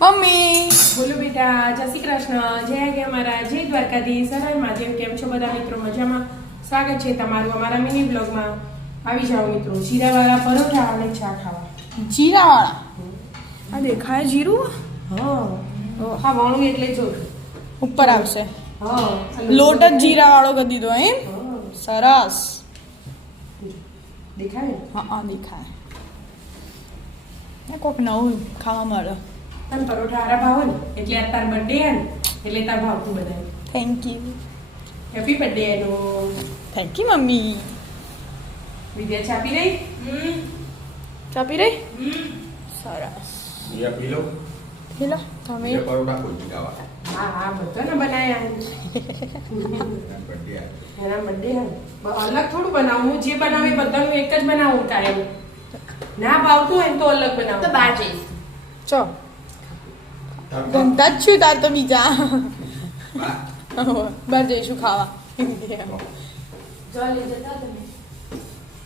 Mummy બોલો બેટા, જય શ્રી કૃષ્ણ, જય કે અમારા જય દ્વારકાધીશ, હર હર મહાદેવ. કેમ છો બધા મિત્રો? મજામાં? સ્વાગત છે તમારું અમારા મિની બ્લોગમાં. આવી જાઓ મિત્રો, જીરાવાળા પરોઠા અને ચા ખાવા. જીરાવાળા આ દેખાય જીરું હા હા, વાણું એટલે જો ઉપર આવશે. હા, લોટ જ જીરાવાળો કરી દીધો એમ. હા, સરસ. દેખાય ને? હા દેખાય. કોક નવું ખાવા મળે. તને પરોઠા હારા ભાવે ને એટલે આ તાર બર્થડે હે ને એટલે તાર ભાવતું બધાને. Thank you. હેપી બર્થડે એનો. Thank you mummy. વિદ્યા છાપી રહી. ચાપી રહી. સરસ. ये पी लो હેલો તમે ये परोठा कुछ खावा હા હા, બધાને બનાયા बढ़िया એના બર્થડે હે. અલગ થોડું બનાવું, હું જે બનાવું એ બધાનું એક જ બનાવું કાયમ. ના ભાવતું હોય ને તો અલગ બનાવું. તો બહાર જઈશ. ચો ગંધા જ છું તાર તો બીજા બહાર જઈશું ખાવા. જો લઈ જતા તમે.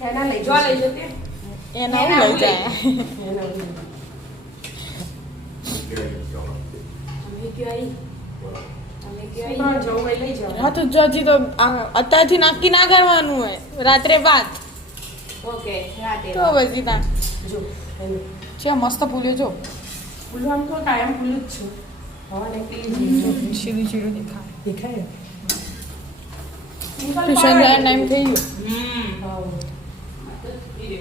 એના લઈ જો લઈ જતે. એના હું લઈ જાય. એના લઈ. તમે કયો આઈ? તમે કયો આઈ? પણ જવું હોય લઈ જાઓ. હા તો જો હજી તો અત્યારથી નક્કી ના કરવાનું હોય, રાત્રે વાત ઓકે, રાતે. તો પછી ત્યાં જો એનું. છે મસ્ત ફૂલ્યો જો. ફૂલું આમ તો કાયમ ફૂલું જ છું. હા ને પેલી જો સીધું સીધું દેખાય. દેખાય ને? ટ્યુશન જાય ટાઈમ થઈ ગયો. હા. આ તો ઈ રે.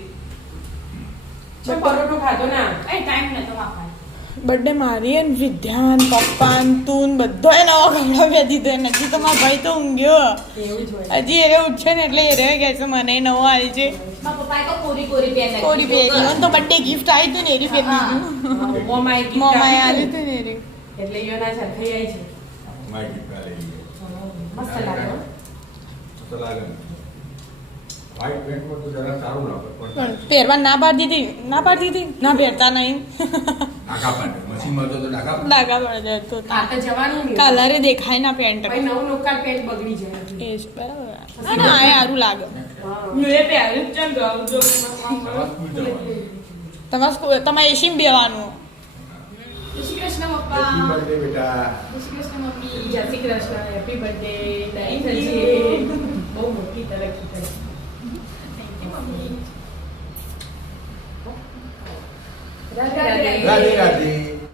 ચો પરોઠો ખાધો ના. કઈ ટાઈમ નતો માપવાનો. બર્થડે મારી અને વિદ્યાન પપ્પા તું બધોય નવા કપડા પહેરી દીધો. નથી તો મારો ભાઈ તો ઊંઘ્યો. એવું જ હોય. હજી એને ઉઠશે ને એટલે એ રહે કે છે મને નવો આવી છે. મારા પપ્પાએ કહો કોરી કોરી પહેર નાખી. કોરી પહેરી મને તો બર્થડે ગિફ્ટ આવી હતી ને એરી પહેરી દીધું. મોમાએ gift મમ્માએ આપી આવી હતી. હતી ને એરી. એટલે યોના સાથે થઈ આવી છે. माइक का ले लिए મસ્ત લાગે હો. तो लागे वाइट पेंट में तो जरा सारू ना પણ पर પહેરવા ના પાડી દીધી ના પહેરતા નહીં. डाका पाटे मशीन में तो डाका ડાઘા પડે જાય તો આ તો જવાનું નહીં. કલરે દેખાય ના પેન્ટ. ભાઈ નવું નોકાર પેન્ટ બગડી જાય. એ જ બરાબર. ના ના આ સારું લાગે. હા. મેં પહેર્યું જ છે ને જો. आवाज स्कूल जवान તમારે એસી બેવાનું. જય શ્રી કૃષ્ણ हैप्पी પપ્પા. बर्थडे बेटा જય શ્રી કૃષ્ણ મમ્મી. જય Shri Krishna, happy birthday. Thank thank you. You. બહુ મોટી તરક્કી કરી. Thank you mummy. Radhe Radhe. Radhe Radhe